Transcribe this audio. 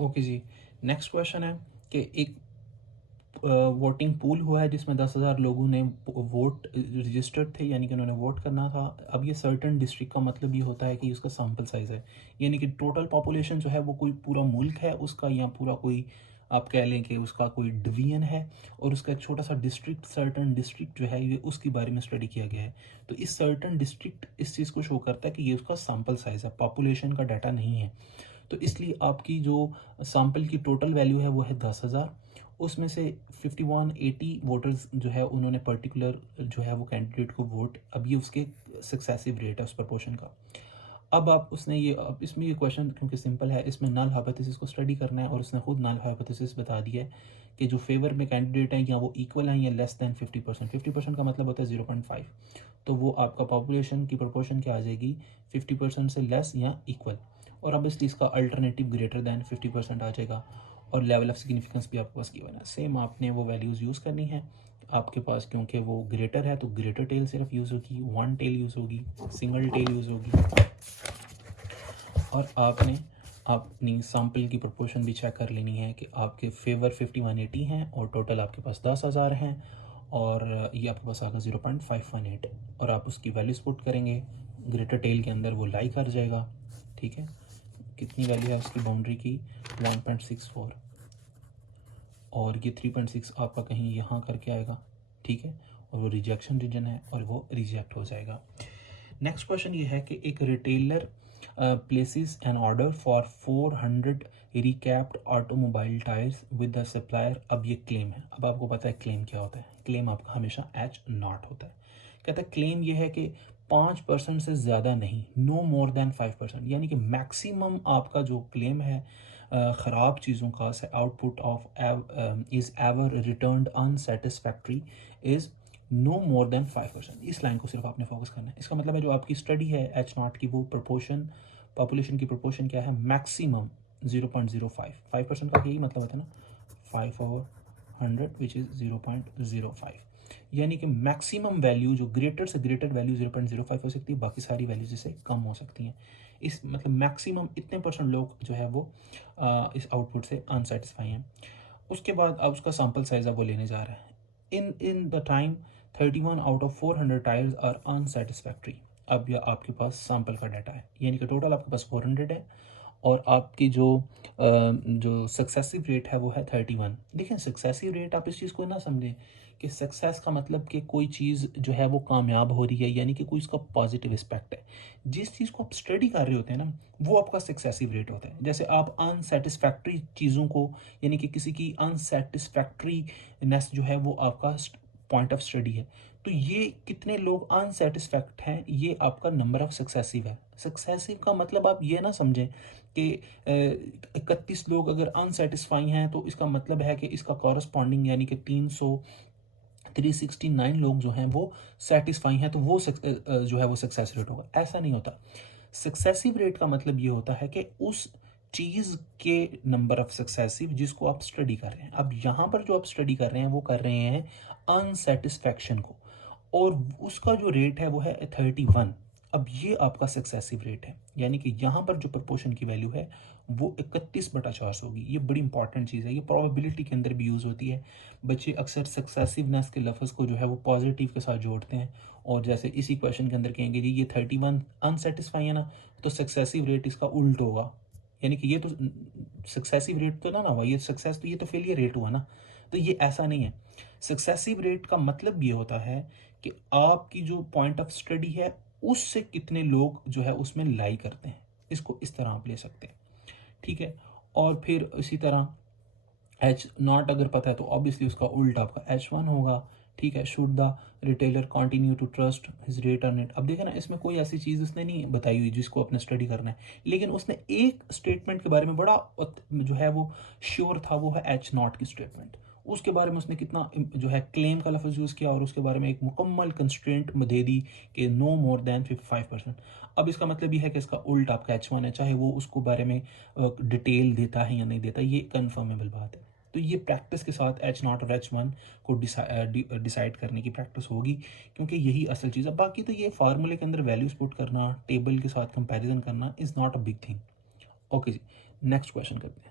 Okay जी। Next question है कि एक वोटिंग पूल हुआ है जिसमें 10,000 लोगों ने वोट रजिस्टर्ड थे, यानी कि उन्होंने वोट करना था। अब ये सर्टन डिस्ट्रिक्ट का मतलब ये होता है कि उसका सैम्पल साइज़ है, यानी कि टोटल पॉपुलेशन जो है वो कोई पूरा मुल्क है उसका, या पूरा कोई आप कह लें कि उसका कोई डिवीजन है, और उसका एक छोटा सा डिस्ट्रिक्ट, सर्टन डिस्ट्रिक्ट जो है ये उसके बारे में स्टडी किया गया है। तो इस सर्टन डिस्ट्रिक्ट इस चीज़ को शो करता है कि ये उसका सैम्पल साइज़ है, पॉपुलेशन का डाटा नहीं है। तो इसलिए आपकी जो सैम्पल की टोटल वैल्यू है वो है 10,000। उसमें से 5180 वोटर्स जो है उन्होंने पर्टिकुलर जो है वो कैंडिडेट को वोट, अब ये उसके सक्सेसिव रेट है उस प्रपोर्शन का। अब आप उसने ये, अब इसमें ये क्वेश्चन क्योंकि सिंपल है, इसमें नल हाइपोथेसिस को स्टडी करना है, और उसने खुद नल हाइपोथेसिस बता दिया है कि जो फेवर में कैंडिडेट हैं या वो इक्वल हैं या लेस दैन 50%। 50% का मतलब होता है 0.5। तो वो आपका पॉपुलेशन की प्रोपोर्शन क्या आ जाएगी, 50% से लेस या इक्वल। और अब इसलिए इसका अल्टरनेटिव ग्रेटर दैन 50% आ जाएगा, और लेवल ऑफ सिग्निफिकेंस भी आपके पास गिवन है। सेम आपने वो वैल्यूज़ यूज़ करनी है आपके पास, क्योंकि वो ग्रेटर है तो ग्रेटर टेल सिर्फ यूज़ होगी, वन टेल यूज़ होगी, सिंगल टेल यूज़ होगी। और आपने अपनी सैम्पल की प्रोपोर्शन भी चेक कर लेनी है कि आपके फेवर 5180 हैं और टोटल आपके पास 10,000 हैं, और ये आपके पास आएगा 0.518, और आप उसकी वैल्यूज पुट करेंगे ग्रेटर टेल के अंदर, वो लाई कर जाएगा। ठीक है, कितनी वैल्यू है उसकी बाउंड्री की, 1.64, और ये 3.6 आपका कहीं यहाँ करके आएगा। ठीक है, और वो रिजेक्शन रीजन है और वो रिजेक्ट हो जाएगा। नेक्स्ट क्वेश्चन ये है कि एक retailer places an order for 400 recapped automobile tyres with the supplier. अब ये क्लेम है। अब आपको पता है क्लेम क्या होता है, क्लेम आपका हमेशा एच नॉट होता है। कहता है क्लेम ये है कि 5% से ज़्यादा नहीं, नो मोर देन 5%, यानी कि मैक्सिमम आपका जो क्लेम है ख़राब चीज़ों का से output of is ever return unsatisfactory is no more than 5%। इस लाइन को सिर्फ आपने फोकस करना है। इसका मतलब है जो आपकी स्टडी है एच नॉट की, वो प्रोपोर्शन, पॉपुलेशन की प्रोपोर्शन क्या है, मैक्सिमम 0.05। 5% का यही मतलब होता है ना, 5/100 विच इज़ 0.05, यानी कि मैक्सिमम वैल्यू जो ग्रेटर से ग्रेटर वैल्यू 0.05 हो सकती है, बाकी सारी वैल्यूज इससे कम हो सकती हैं। इस मतलब मैक्सिमम इतने परसेंट लोग जो है वो इस आउटपुट से अनसेटिस्फाई हैं। उसके बाद अब उसका सैम्पल साइज अब वो लेने जा रहा है। In the time 31 out of 400 tyres are unsatisfactory. अब यह आपके पास सैम्पल का डाटा है, यानी कि टोटल आपके पास 400 है, और आपकी जो सक्सेसिव रेट है वो है 31। देखें सक्सेसिव रेट, आप इस चीज़ को ना समझें कि सक्सेस का मतलब कि कोई चीज़ जो है वो कामयाब हो रही है, यानी कि कोई इसका पॉजिटिव एस्पेक्ट है। जिस चीज़ को आप स्टडी कर रहे होते हैं ना, वो आपका सक्सेसिव रेट होता है। जैसे आप अनसेटिस्फैक्ट्री चीज़ों को, यानी कि किसी की अनसेटिस्फैक्ट्रीनेस जो है वो आपका पॉइंट ऑफ स्टडी है। तो ये कितने लोग अनसेटिस्फैक्ट हैं, ये आपका नंबर ऑफ सक्सेसिव है। सक्सेसिव का मतलब आप ये ना समझें कि 31 लोग अगर अनसेटिस्फाई हैं तो इसका मतलब है कि इसका कॉरस्पॉन्डिंग, यानी कि 369 लोग जो हैं वो सेटिस्फाई हैं, तो वो जो है वो सक्सेस रेट होगा। ऐसा नहीं होता। सक्सेसिव रेट का मतलब ये होता है कि उस चीज़ के नंबर ऑफ सक्सेसिव जिसको आप स्टडी कर रहे हैं। अब यहाँ पर जो आप स्टडी कर रहे हैं वो कर रहे हैं अनसेटिस्फैक्शन को, और उसका जो रेट है वो है 31। अब ये आपका सक्सेसिव रेट है, यानी कि यहाँ पर जो प्रपोर्शन की वैल्यू है वो 31/400 होगी। ये बड़ी इंपॉर्टेंट चीज़ है, ये प्रोबेबिलिटी के अंदर भी यूज़ होती है। बच्चे अक्सर सक्सेसिवनेस के लफ्ज़ को जो है वो पॉजिटिव के साथ जोड़ते हैं, और जैसे इसी क्वेश्चन के अंदर कहेंगे जी ये 31 अनसेटिस्फाई है ना, तो सक्सेसिव रेट इसका उल्ट होगा, यानी कि ये तो सक्सेसिव रेट तो ना हुआ, ये सक्सेस, तो ये तो फेलियर रेट हुआ ना। तो ये ऐसा नहीं है। सक्सेसिव रेट का मतलब ये होता है कि आपकी जो पॉइंट ऑफ स्टडी है उससे कितने लोग जो है उसमें लाई करते हैं। इसको इस तरह आप ले सकते हैं। ठीक है, और फिर इसी तरह एच नॉट अगर पता है तो ऑब्वियसली उसका उल्ट आपका H1 होगा। ठीक है, should the retailer continue to trust his rate on it. अब देखें ना, इसमें कोई ऐसी चीज़ उसने नहीं बताई हुई जिसको अपने स्टडी करना है, लेकिन उसने एक स्टेटमेंट के बारे में बड़ा जो है वो श्योर था, वो है H0 की स्टेटमेंट। उसके बारे में उसने कितना जो है क्लेम का लफ्ज़ यूज़ किया, और उसके बारे में एक मुकम्मल कंस्ट्रेंट दे दी कि नो मोर देन 5%। अब इसका मतलब ये है कि इसका उल्ट आपका H1 है, चाहे वो उसको बारे में डिटेल देता है या नहीं देता, ये कन्फर्मेबल बात है। तो ये प्रैक्टिस के साथ H0 और H1 को डिसाइड करने की प्रैक्टिस होगी, क्योंकि यही असल चीज़ है। बाकी तो ये फार्मूले के अंदर वैल्यूज पुट करना, टेबल के साथ कंपैरिजन करना is not a big thing. Okay जी, नेक्स्ट क्वेश्चन करते हैं।